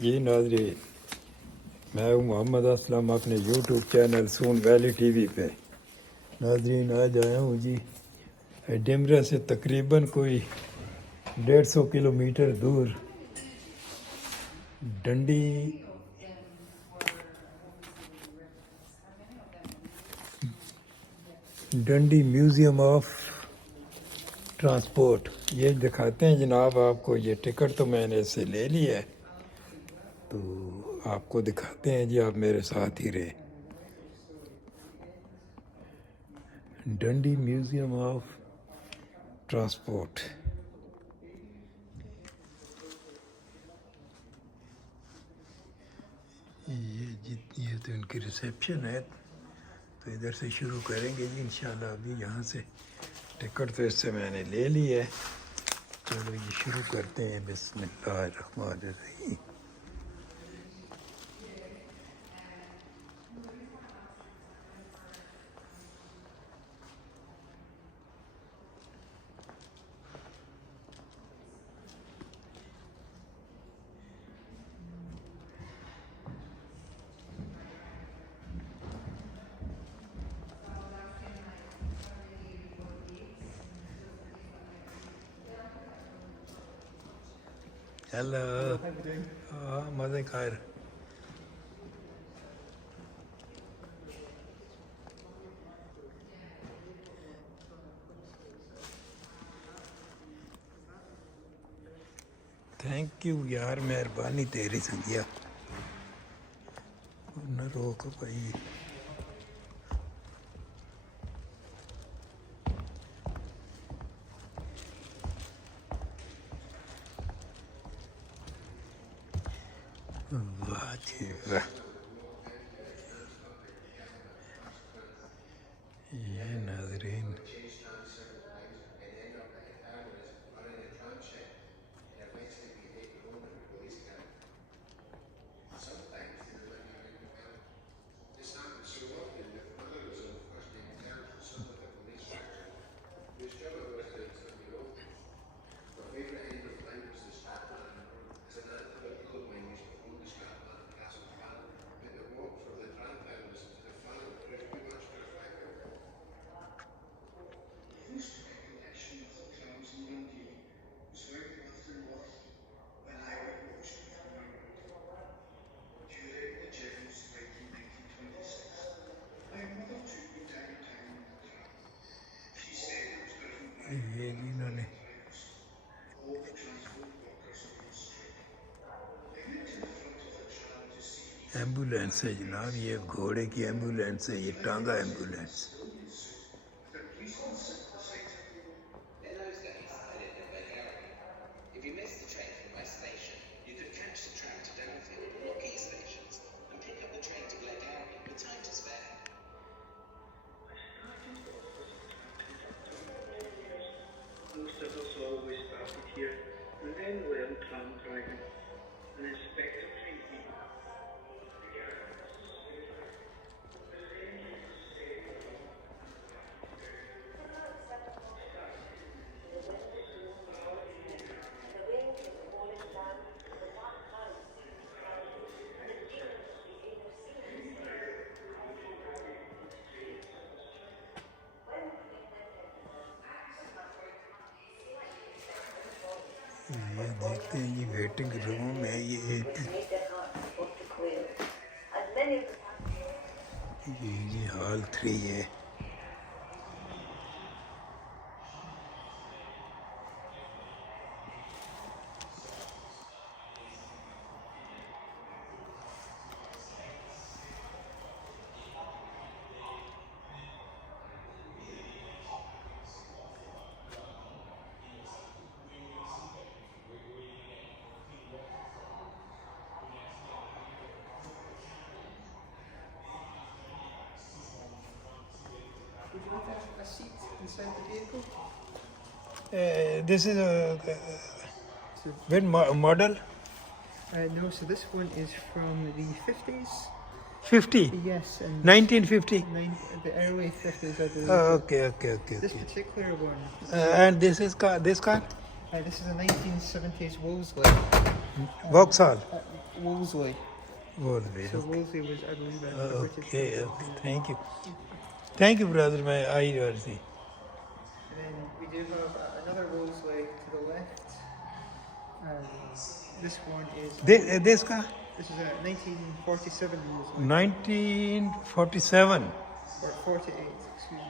जी नाज़रीन, मैं हूँ मोहम्मद असलम अपने यूट्यूब चैनल सून वैली टीवी पे। नाज़रीन आज आया हूँ जी डिमरा से तकरीबन कोई 150 किलोमीटर दूर डंडी म्यूज़ियम ऑफ ट्रांसपोर्ट। ये दिखाते हैं जनाब आपको। ये टिकट तो मैंने इससे ले ली है, तो आपको दिखाते हैं जी, आप मेरे साथ ही रहे। डंडी म्यूज़ियम ऑफ ट्रांसपोर्ट। ये तो इनकी रिसेप्शन है, तो इधर से शुरू करेंगे जी इंशाल्लाह। अभी यहाँ से टिकट तो इससे मैंने ले ली है। चलो ये शुरू करते हैं। बिस्मिल्लाहिर्रहमानिर्रहीम। हेलो, मज़े खैर। थैंक यू यार, मेहरबानी तेरी संगिया। न रोक भाई। वाह जी वाह। ये नाज़रीन ये इन्होंने एम्बुलेंस है जनाब। ये घोड़े की एम्बुलेंस है, ये टांगा ambulance. Most of us always started here and then learned tram driving and inspector treatment. ये देखते हैं, ये वेटिंग रूम है। ये हॉल 3 है। Would you like a seat inside the vehicle? This is a So, when model no, so this one is from the 50s. 50, Yes, and 1950. the early 50s, I believe. Okay. This particular one, And this car, this is a 1970s Wolseley. Vauxhall. Wolseley. Wolseley. So Wolseley was, I believe, a British Okay, place. thank you. Thank you, brother. I will see. And then we do have another Wolseley to the left. This one is... This car? This is a 1947 Wolseley. 1947. Or 48, excuse me.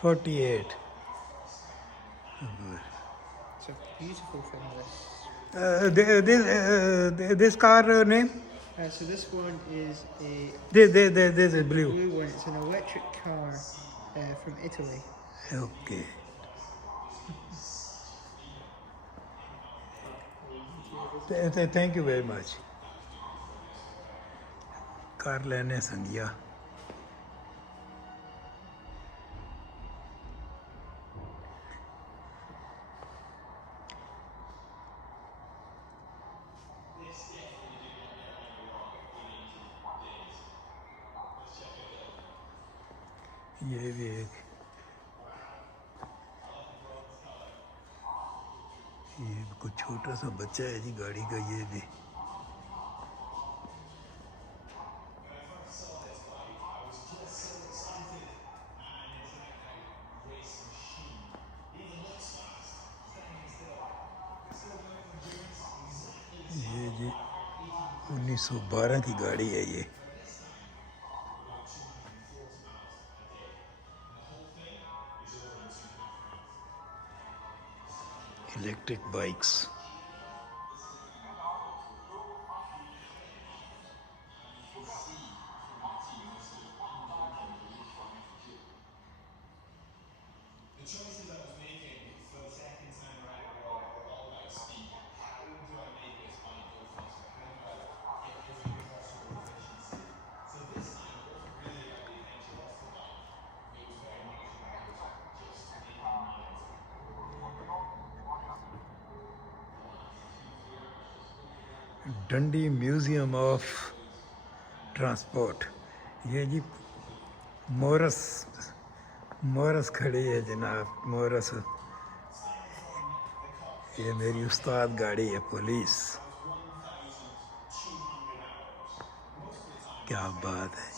48. It's a beautiful thing, This car name? so this one is a... This is blue. blue one. It's an electric car from Italy. Okay. Thank you very much. Car लेने संगिया ये भी एक ये कुछ छोटा सा बच्चा है जी गाड़ी का ये भी ये जी 1912 की गाड़ी है ये electric bikes. The choices I was making for the second time around were all about speed. How do I make this bike go faster? How do I get every possible efficiency? So this time it wasn't really about the adventure off the bike. It was very much about just making miles. Dundee Museum of Transport. ये जी Morris खड़ी है जनाब Morris ये मेरी उस्ताद गाड़ी है police क्या बात है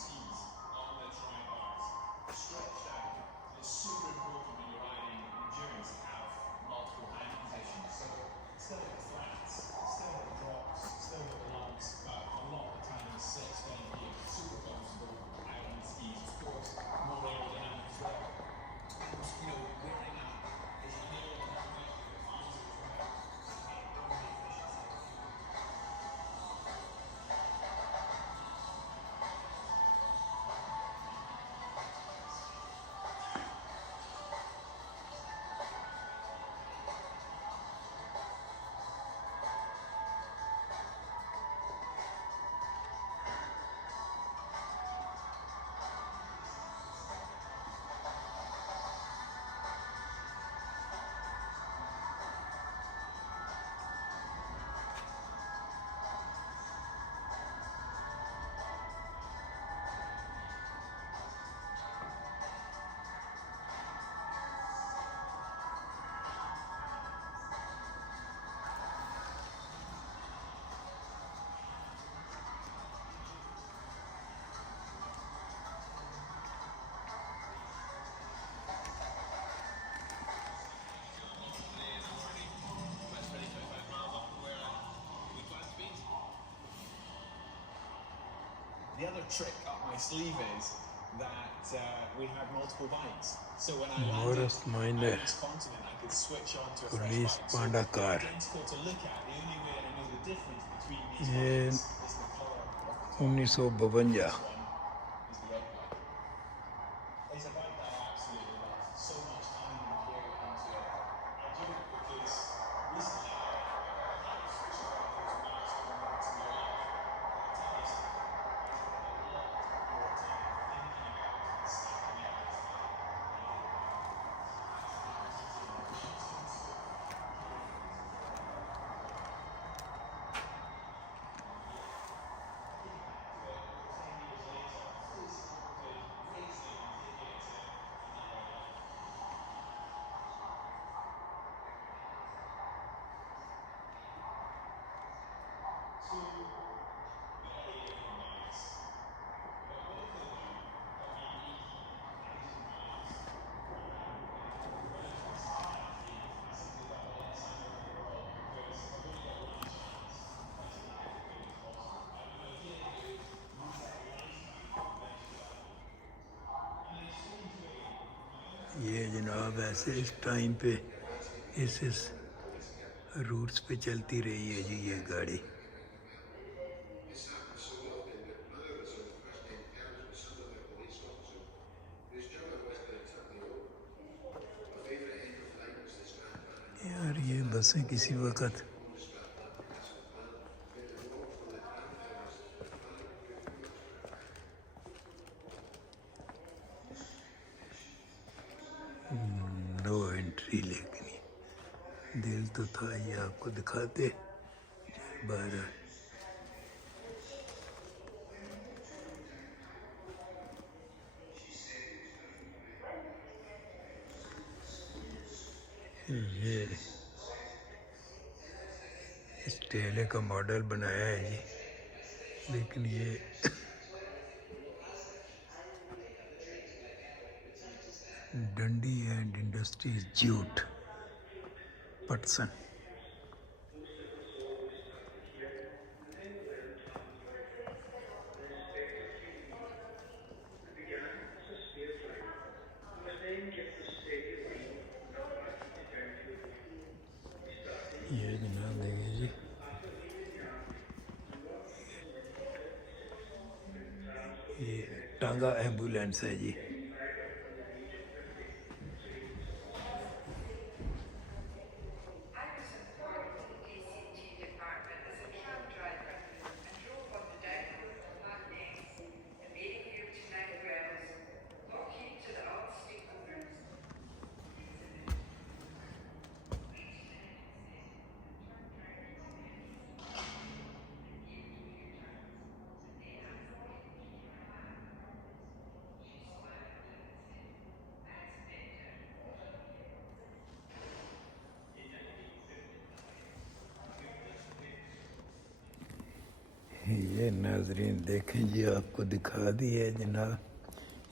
The other trick up my sleeve is that we have multiple bikes. So when I landed on this continent, I could switch on to a fresh police bike. Panda car Identical to look at. The only way I know the difference between these ये bikes is the color of the top. 1952 This one is the red bike. It's a bike that I absolutely love. So much time and care into it. I do it because recently I was switching on those bikes from one to the other. I'll tell you something. जनाब ऐसे इस time पे इस roots पे चलती रही है जी ये गाड़ी। यार ये बसें किसी वक्त नो एंट्री, लेकिन दिल तो था ये आपको दिखाते बाहर। ये इस टेले का मॉडल बनाया है जी, लेकिन ये डंडी एंड इंडस्ट्रीज जूट पटसन। ये जनाब देखिए जी, ये टांगा एम्बुलेंस है जी। ये नाजरीन देखें जी, आपको दिखा दी है जनाब,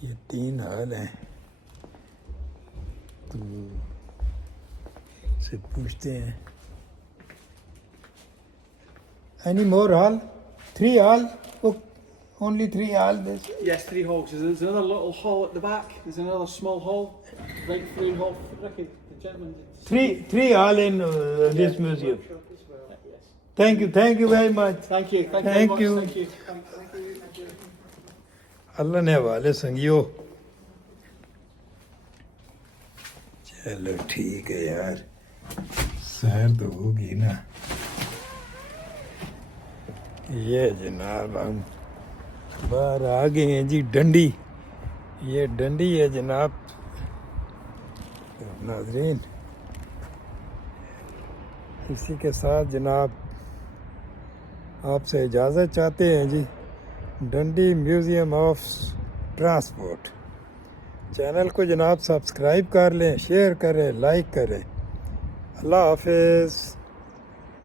ये 3 हाल हैं। तो से पूछते हैं any more hall, 3 hall, only 3 hall this? Yes, 3 halls. There's another little hall at the back. There's another small hall, right through hall. Ricky, the gentleman. 3 hall in this museum. Yes. Thank you very much. Thank you. Thank you. Thank very you. much. Thank you. अल्लाह ने हवाले संगियो। चलो ठीक है यार, सैर तो होगी ना। ये जनाब हम बाहर आ गए हैं जी, डंडी। ये डंडी है जनाब। नाजरीन इसी के साथ जनाब आपसे इजाज़त चाहते हैं जी। डंडी म्यूज़ियम ऑफ ट्रांसपोर्ट चैनल को जनाब सब्सक्राइब कर लें, शेयर करें, लाइक करें। अल्लाह हाफिज़।